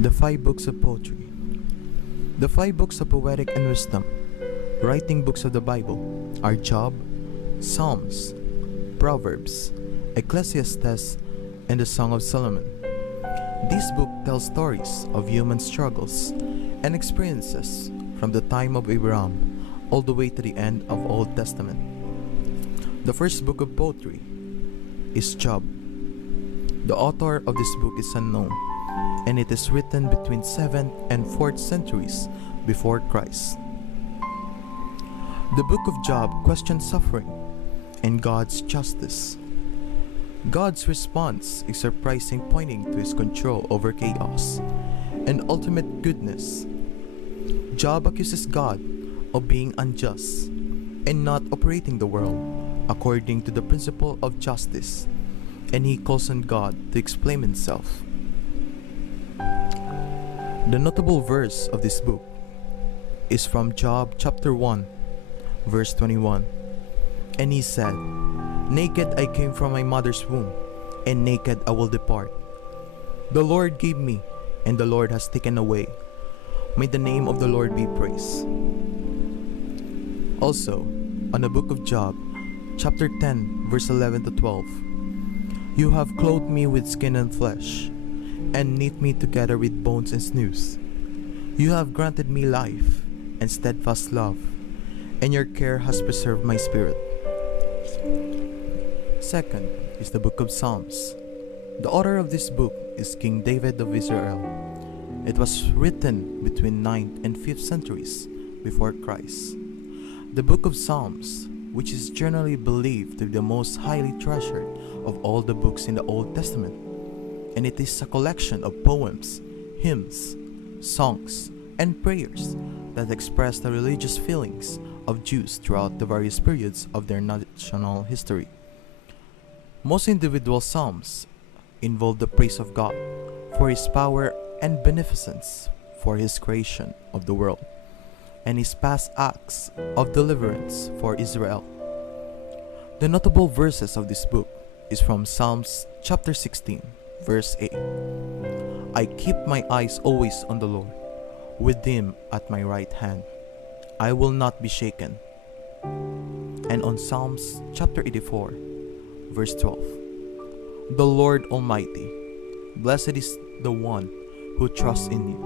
The Five Books of Poetry. The five books of poetic and wisdom, writing books of the Bible, are Job, Psalms, Proverbs, Ecclesiastes, and the Song of Solomon. This book tells stories of human struggles and experiences from the time of Abraham all the way to the end of Old Testament. The first book of poetry is Job. The author of this book is unknown, and it is written between 7th and 4th centuries before Christ. The book of Job questions suffering and God's justice. God's response is surprising, pointing to his control over chaos and ultimate goodness. Job accuses God of being unjust and not operating the world according to the principle of justice, and he calls on God to explain himself. The notable verse of this book is from Job chapter 1, verse 21. And he said, "Naked I came from my mother's womb, and naked I will depart. The Lord gave me, and the Lord has taken away. May the name of the Lord be praised." Also, on the book of Job, chapter 10, verse 11 to 12. "You have clothed me with skin and flesh, and knit me together with bones and sinews. You have granted me life and steadfast love, and your care has preserved my spirit." Second is the book of Psalms. The author of this book is King David of Israel. It was written between 9th and 5th centuries before Christ. The book of Psalms, which is generally believed to be the most highly treasured of all the books in the Old Testament, and it is a collection of poems, hymns, songs, and prayers that express the religious feelings of Jews throughout the various periods of their national history. Most individual psalms involve the praise of God for his power and beneficence, for his creation of the world, and his past acts of deliverance for Israel. The notable verses of this book is from Psalms chapter 16, verse 8. "I keep my eyes always on the Lord. With him at my right hand, I will not be shaken." And on Psalms chapter 84, verse 12. "The Lord Almighty, blessed is the one who trusts in you."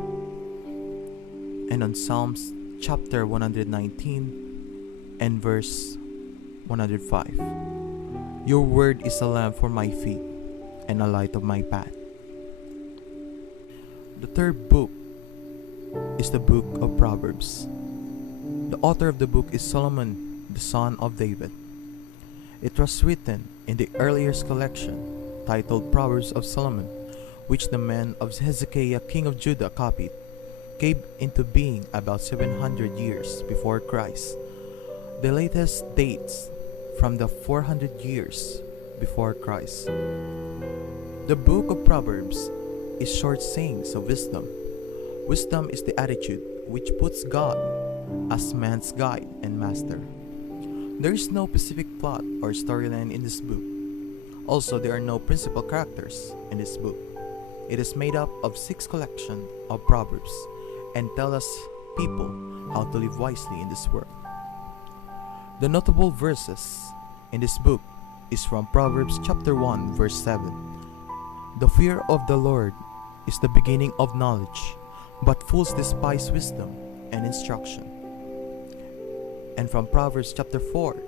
And on Psalms chapter 119 and verse 105. "Your word is a lamp for my feet and a light of my path." The third book is the book of Proverbs. The author of the book is Solomon, the son of David. It was written in the earliest collection titled Proverbs of Solomon, which the men of Hezekiah, king of Judah, copied, came into being about 700 years before Christ. The latest dates from the 400 years before Christ. The book of Proverbs is short sayings of wisdom. Wisdom is the attitude which puts God as man's guide and master. There is no specific plot or storyline in this book. Also, there are no principal characters in this book. It is made up of 6 collections of proverbs and tell us people how to live wisely in this world. The notable verses in this book is from Proverbs chapter 1, verse 7. "The fear of the Lord is the beginning of knowledge, but fools despise wisdom and instruction." And from Proverbs chapter 4,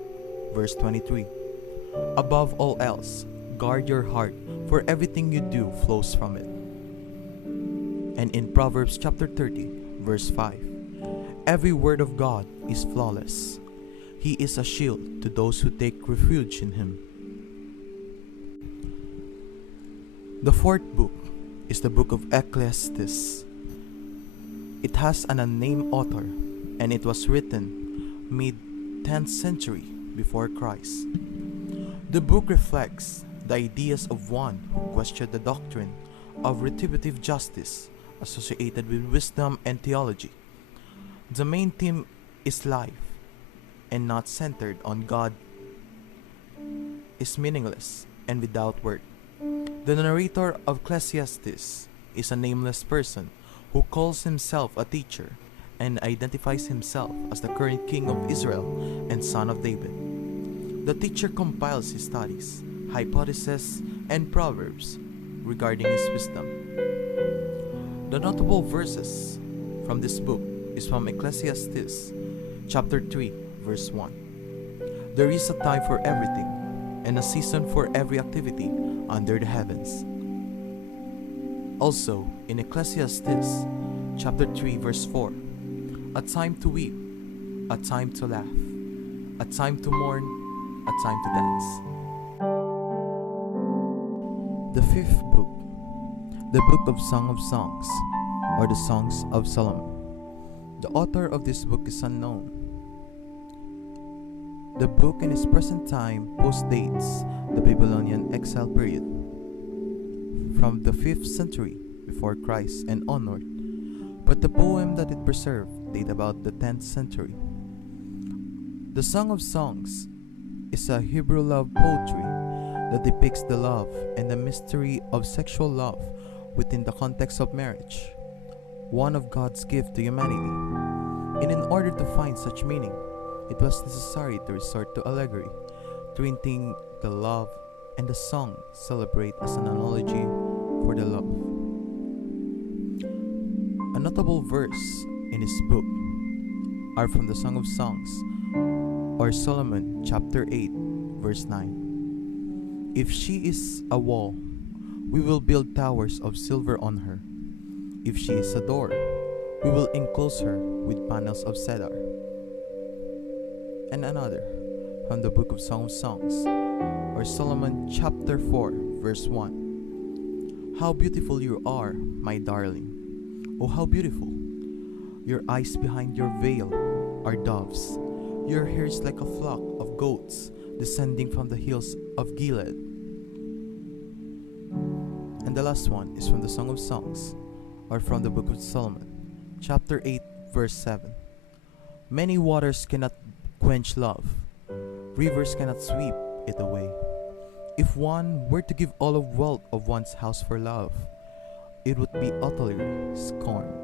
verse 23. "Above all else, guard your heart, for everything you do flows from it." And in Proverbs chapter 30, verse 5. "Every word of God is flawless. He is a shield to those who take refuge in him." The fourth book is the book of Ecclesiastes. It has an unnamed author, and it was written mid-10th century before Christ. The book reflects the ideas of one who questioned the doctrine of retributive justice associated with wisdom and theology. The main theme is life, and not centered on God, is meaningless and without worth. The narrator of Ecclesiastes is a nameless person who calls himself a teacher and identifies himself as the current king of Israel and son of David. The teacher compiles his studies, hypotheses, and proverbs regarding his wisdom. The notable verses from this book is from Ecclesiastes chapter 3 verse 1. There is a time for everything and a season for every activity under the heavens. Also in Ecclesiastes chapter 3 verse 4, a time to weep, a time to laugh, a time to mourn, a time to dance. The fifth book, the Book of Song of Songs, or the Songs of Solomon. The author of this book is unknown. The book in its present time postdates the Babylonian exile period from the 5th century before Christ and onward, but the poem that it preserved date about the 10th century. The Song of Songs is a Hebrew love poetry that depicts the love and the mystery of sexual love within the context of marriage, one of God's gift to humanity. And in order to find such meaning, it was necessary to resort to allegory, treating the love and the song celebrate as an analogy for the love. A notable verse in this book are from the Song of Songs, or Solomon chapter 8 verse 9. If she is a wall, we will build towers of silver on her. If she is a door, we will enclose her with panels of cedar. And another from the book of Song of Songs, or Solomon chapter 4 verse 1. How beautiful you are, my darling. Oh, how beautiful. Your eyes behind your veil are doves. Your hair is like a flock of goats descending from the hills of Gilead. And the last one is from the Song of Songs, or from the book of Solomon, chapter 8, verse 7. Many waters cannot quench love. Rivers cannot sweep it away. If one were to give all of wealth of one's house for love, it would be utterly scorned.